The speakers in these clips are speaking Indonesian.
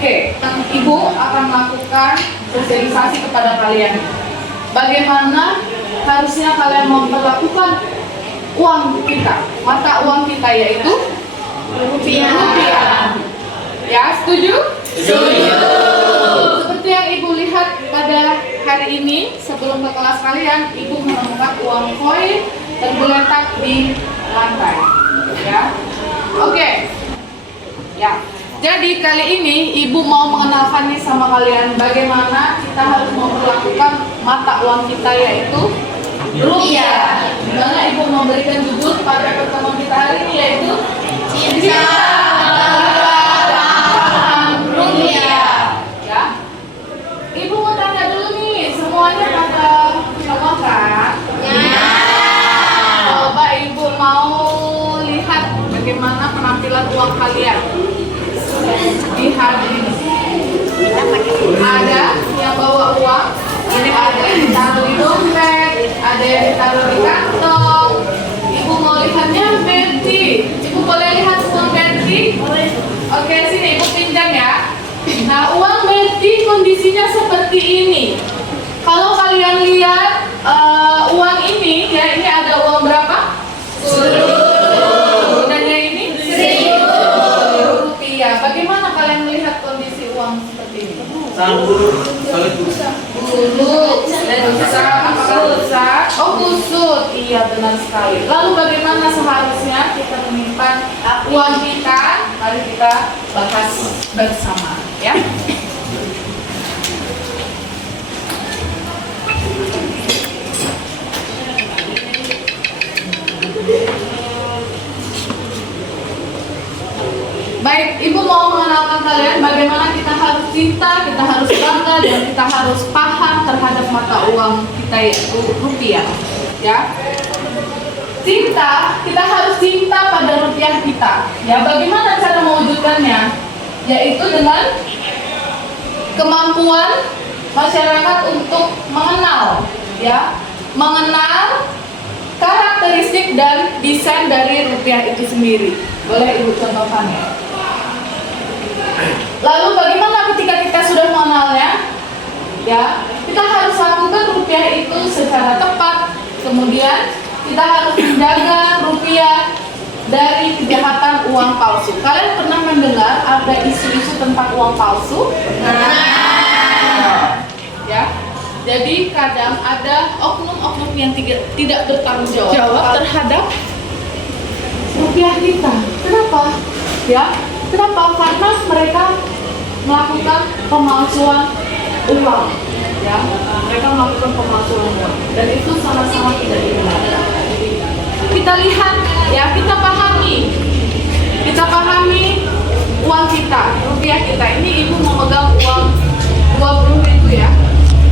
Oke, Ibu akan melakukan sosialisasi kepada kalian. Bagaimana harusnya kalian memperlakukan uang kita, mata uang kita yaitu rupiah. Ya, setuju? Setuju. Seperti yang Ibu lihat pada hari ini, sebelum ke kelas kalian, Ibu menemukan uang koin tergeletak di lantai. Ya, oke. Ya. Jadi kali ini Ibu mau mengenalkan nih sama kalian bagaimana kita harus memperlakukan mata uang kita yaitu rupiah. Dimana Ibu memberikan judul pada pertemuan kita hari ini yaitu Cinta Melawan Rupiah. Ya. Ibu mau tanya dulu nih, semuanya pada sama kan? Ya. Coba Ibu mau lihat bagaimana penampilan uang kalian di hari ini. Ada yang bawa uang, ada yang ditaruh di dompet, ada yang ditaruh di kantong. Ibu mau lihatnya Betty. Ibu boleh lihat uang Betty? Oke, sini Ibu pinjam ya. Nah, uang Betty kondisinya seperti ini. Kalau kalian lihat uang ini, ya ini ada uang berapa? 10. Gunanya ini? 1000 rupiah. Bagaimana kalian melihat kondisi uang seperti ini? Sangat buruk. Buruk dan besar. Apakah besar? Oh, kusut. Iya, benar sekali. Lalu bagaimana seharusnya kita menyimpan uang kita? Mari kita bahas bersama, ya. Baik, Ibu mau mengenalkan kalian bagaimana kita harus cinta, kita harus bangga, dan kita harus paham terhadap mata uang kita yaitu rupiah. Ya, cinta, kita harus cinta pada rupiah kita. Ya, bagaimana cara mewujudkannya? Yaitu dengan kemampuan masyarakat untuk mengenal, ya, mengenal karakteristik dan desain dari rupiah itu sendiri. Boleh Ibu contohkan ya? Lalu bagaimana ketika kita sudah mengenalnya? Ya, kita harus lakukan rupiah itu secara tepat. Kemudian kita harus menjaga rupiah dari kejahatan uang palsu. Kalian pernah mendengar ada isu-isu tentang uang palsu? Ya. Jadi kadang ada oknum-oknum yang tidak bertanggung jawab terhadap rupiah kita. Kenapa? Ya. Kenapa? Karena mereka melakukan pemalsuan uang, ya. Mereka melakukan pemalsuan uang, dan itu sangat-sangat tidak dibenarkan. Kita lihat, ya, kita pahami uang kita, rupiah kita. Ini Ibu memegang uang 20.000 ya.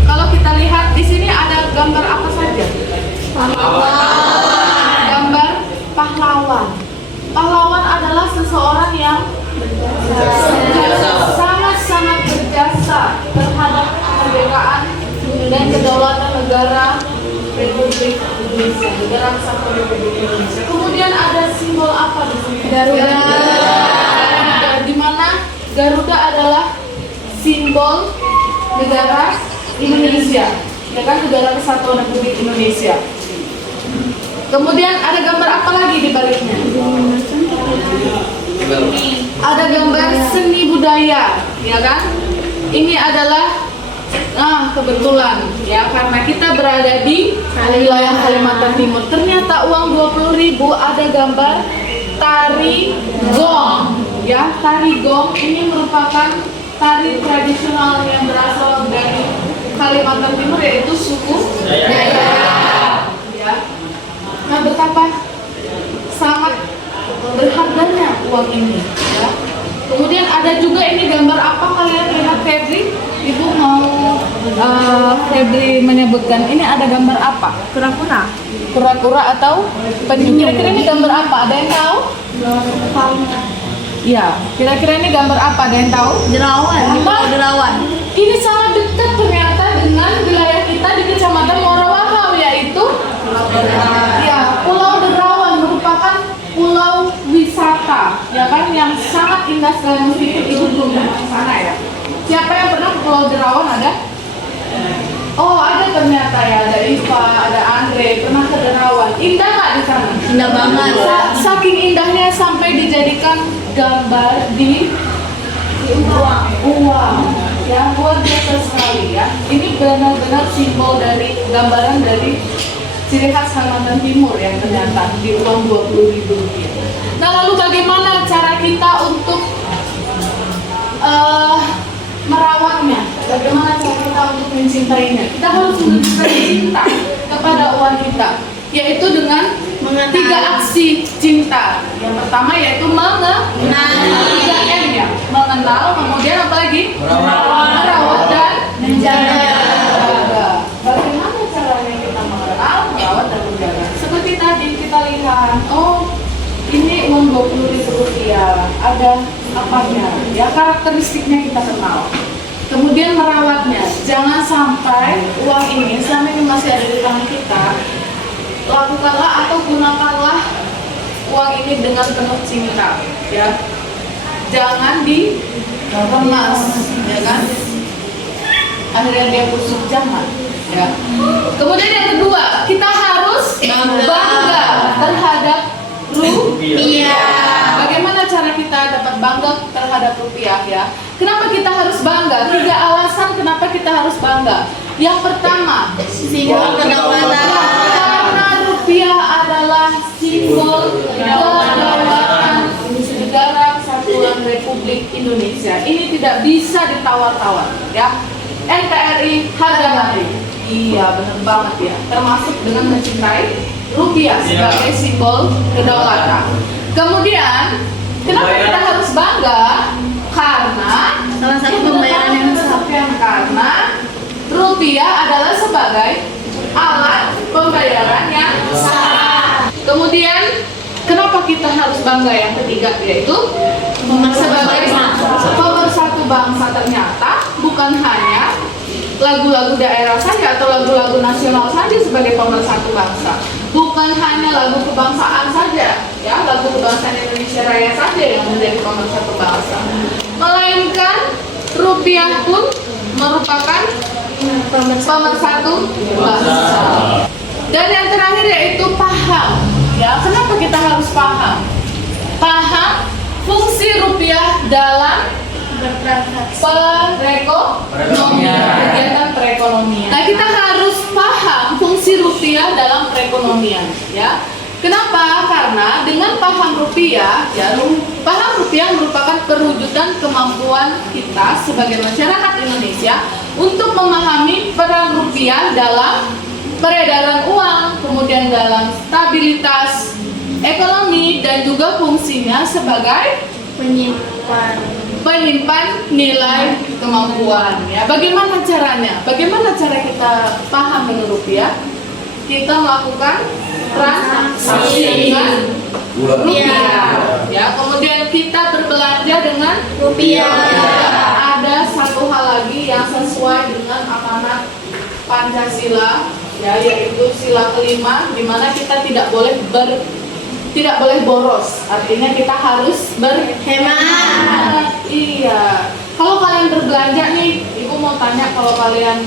Kalau kita lihat di sini ada gambar apa saja? Gambar pahlawan. Pahlawan adalah seseorang yang sangat-sangat berjasa terhadap kemerdekaan dan kedaulatan negara Republik Indonesia, negara kesatuan Republik Indonesia. Kemudian ada simbol apa di sini? Garuda. Di mana Garuda adalah simbol negara Indonesia, ya kan, negara kesatuan Republik Indonesia. Kemudian ada gambar apa lagi di baliknya? Ada gambar seni budaya, ya kan? Ini adalah, kebetulan ya, karena kita berada di wilayah Kalimantan Timur. Ternyata uang 20.000 ada gambar tari gong, ya. Tari gong ini merupakan tari tradisional yang berasal dari Kalimantan Timur, yaitu suku Dayak. Ya. Nah, betapa sangat berharganya uang ini, ya. Kemudian ada juga ini gambar apa kalian lihat, Febri? Ibu mau Febri menyebutkan ini ada gambar apa? Kura-kura atau penyu? Kira-kira ini gambar apa? Ada yang tahu? Iya, kira-kira ini gambar apa? Ada yang tahu? Derawan. Ini sangat dekat ternyata dengan wilayah kita di Kecamatan Morawahau, yaitu ya, Pulau Derawan merupakan pulau wisata, ya kan, yang sangat indah sekali meskipun ibu belum pernah ke sana ya. Siapa yang pernah ke Pulau Derawan ada? Oh ada ternyata ya, ada Iva, ada Andre pernah ke Derawan. Indah nggak di sana? Indah banget. Saking indahnya sampai dijadikan gambar di uang. Ya luar biasa sekali ya. Ini benar-benar simbol dari gambaran dari ciri khas Kalimantan Timur yang ternyata di uang 20.000 rupiah. Nah lalu bagaimana cara kita untuk merawatnya? Bagaimana cara kita untuk mencintainya? Kita harus menunjukkan cinta kepada uang kita, yaitu dengan 3 aksi cinta. Yang pertama yaitu mengenal, 3M ya, mengenal, kemudian apa lagi? Merawat dan menjaga. Bagaimana caranya kita mengenal, merawat dan menjaga? Seperti tadi kita lihat, oh ini uang 20.000 rupiah, ada apanya? Ya karakteristiknya kita kenal. Kemudian merawatnya, jangan sampai uang ini selama ini masih ada di tangan kita, lakukanlah atau gunakanlah uang ini dengan penuh cinta, ya. Jangan dikemas, ya kan? Akhirnya dia busuk, jangan. Ya. Kemudian yang kedua, kita harus bangga terhadap rupiah. Bagaimana cara kita dapat bangga terhadap rupiah ya? Kenapa kita harus bangga? 3 alasan kenapa kita harus bangga. Yang pertama, Simbol kedaulatan. karena rupiah adalah simbol kedaulatan negara Kesatuan Republik Indonesia. Ini tidak bisa ditawar-tawar ya. NKRI harga mati. Iya benar banget ya. Termasuk dengan mencintai rupiah sebagai simbol kedaulatan. Kemudian, kenapa kita harus bangga? Karena Salah satu pembayaran yang sah. Karena rupiah adalah sebagai alat pembayaran yang sah. Kemudian, kenapa kita harus bangga? Yang ketiga yaitu sebagai pemersatu bangsa. Ternyata bukan hanya lagu-lagu daerah saja atau lagu-lagu nasional saja sebagai pemersatu bangsa. Bukan hanya lagu kebangsaan saja, ya lagu kebangsaan Indonesia Raya saja yang menjadi pemersatu bangsa. Melainkan rupiah pun merupakan pemersatu bangsa. Dan yang terakhir yaitu paham. Ya, kenapa kita harus paham? Paham fungsi rupiah dalam kegiatan perekonomian. Nah, kita harus paham fungsi rupiah dalam perekonomian, ya. Kenapa? Karena dengan paham rupiah, ya, paham rupiah merupakan perwujudan kemampuan kita sebagai masyarakat Indonesia untuk memahami peran rupiah dalam peredaran uang, kemudian dalam stabilitas ekonomi dan juga fungsinya sebagai penyimpan nilai kemampuan ya. Bagaimana caranya? Bagaimana cara kita paham dengan rupiah? Kita melakukan transaksi dengan rupiah ya. Kemudian kita berbelanja dengan rupiah. Ada satu hal lagi yang sesuai dengan amanat Pancasila ya, yaitu sila kelima, di mana kita tidak boleh boros. Artinya kita harus berhemat. Iya. Kalau kalian berbelanja nih, Ibu mau tanya, kalau kalian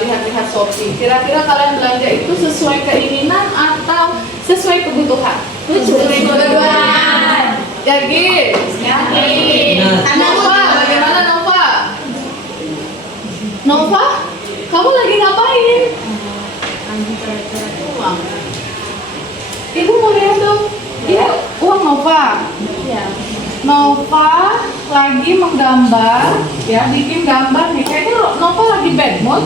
lihat-lihat Shopee, kira-kira kalian belanja itu sesuai keinginan atau sesuai kebutuhan? Sesuai kebutuhan. Yakin? Yakin. Nova, bagaimana Nova? Nova, kamu lagi ngapain? Uang. Ibu mau lihat dong. Iya, uang Nova. Iya. Nova lagi menggambar, ya, bikin gambar nih. Kayaknya Nova lagi bad mood.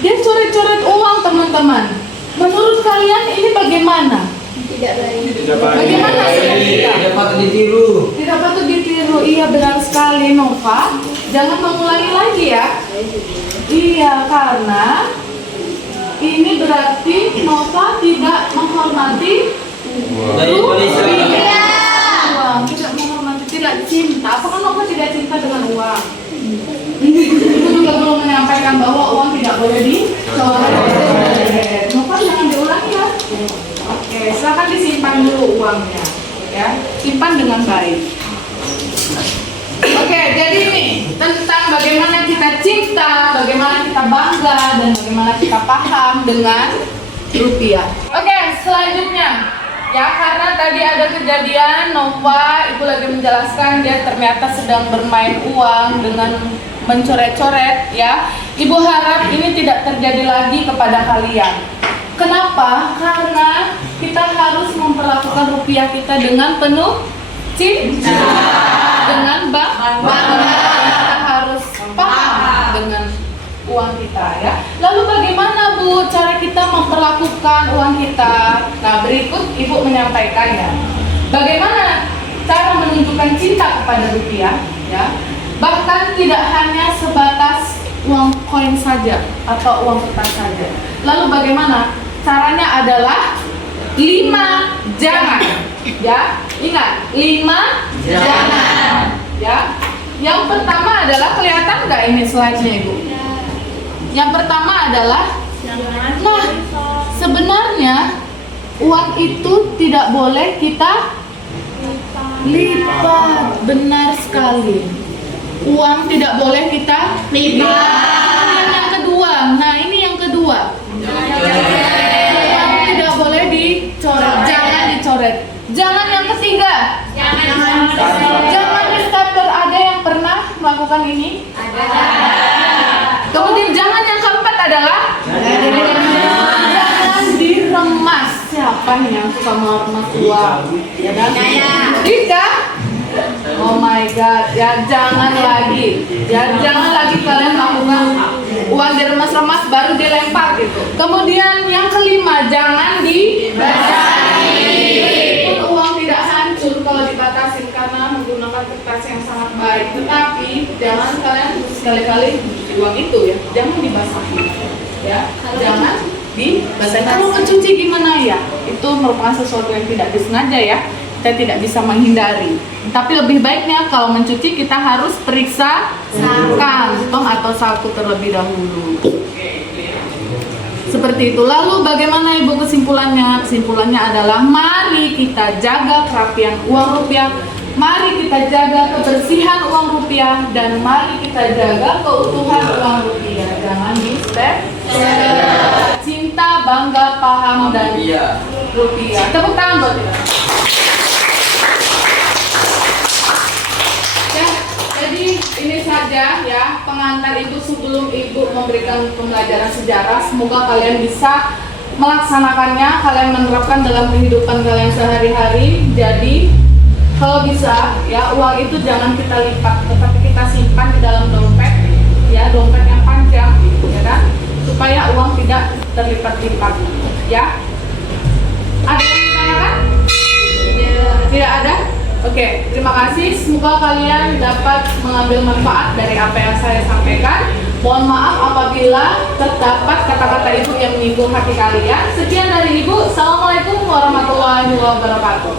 Dia coret-coret uang, teman-teman. Menurut kalian ini bagaimana? Tidak baik. Bagaimana kita? Tidak patut ditiru. Tidak patut ditiru. Iya, benar sekali Nova. Jangan mengulangi lagi ya. Iya, karena ini berarti Nova tidak menghormati rupiah. Uang, tidak menghormati, tidak cinta. Apakah Nova tidak cinta dengan uang? Itu juga belum menyampaikan bahwa uang tidak boleh dicoret. Nova jangan diulangi ya. Oke, silakan disimpan dulu uangnya, ya. Simpan dengan baik. dan bagaimana kita paham dengan rupiah. Oke, selanjutnya ya, karena tadi ada kejadian Nova, Ibu lagi menjelaskan dia ternyata sedang bermain uang dengan mencoret-coret ya. Ibu harap ini tidak terjadi lagi kepada kalian. Kenapa? Karena kita harus memperlakukan rupiah kita dengan penuh cinta, dengan bangga. Kita harus paham dengan uang kita ya. Lalu bagaimana Bu cara kita memperlakukan uang kita? Nah, berikut Ibu menyampaikannya. Bagaimana cara menunjukkan cinta kepada rupiah ya? Bahkan tidak hanya sebatas uang koin saja atau uang kertas saja. Lalu bagaimana? Caranya adalah 5 jangan. Ya, ingat 5 jangan. Ya. Yang pertama adalah, kelihatan nggak ini slide-nya Ibu? Yang pertama adalah, nah sebenarnya uang itu tidak boleh kita lipat. Benar sekali. Uang tidak boleh kita lipat. Yang kedua, nah ini yang kedua. Uang tidak boleh dicoret. Jangan dicoret. Jangan yang ketiga. Jangan di stapler. Ada yang pernah melakukan ini? Kemudian jangan yang keempat adalah jangan diremas. Siapa nih yang suka meremas uang? Ya kan? Dika? Oh my god, ya jangan lagi. Ya jangan lagi kalian melakukan uang diremas-remas baru dilempar gitu. Kemudian yang kelima, jangan dibatasi. Uang tidak hancur kalau dibatasin karena menggunakan kertas yang sangat baik. Tetapi jangan kalian sekali-kali uang itu ya, jangan dibasahi. Ya, jangan dibasahi. Kalau mencuci gimana ya? Itu merupakan sesuatu yang tidak disengaja ya. Kita tidak bisa menghindari. Tapi lebih baiknya kalau mencuci kita harus periksa kantong atau saku terlebih dahulu. Seperti itu. Lalu bagaimana Ibu kesimpulannya? Kesimpulannya adalah mari kita jaga kerapian uang rupiah, mari kita jaga kebersihan uang rupiah, dan mari kita jaga keutuhan uang rupiah. Jangan di-step. Cinta, bangga, paham, dan rupiah. Tepuk tangan buat kita. Jadi ini saja ya pengantar Ibu sebelum Ibu memberikan pembelajaran sejarah. Semoga kalian bisa melaksanakannya, kalian menerapkan dalam kehidupan kalian sehari-hari. Jadi kalau bisa ya uang itu jangan kita lipat, tetapi kita simpan di dalam dompet ya, dompet yang panjang ya kan, supaya uang tidak terlipat-lipat ya. Ada yang ditanyakan? Tidak ada? Oke, terima kasih. Semoga kalian dapat mengambil manfaat dari apa yang saya sampaikan. Mohon maaf apabila terdapat kata-kata Ibu yang menyinggung hati kalian. Sekian dari Ibu. Assalamualaikum warahmatullahi wabarakatuh.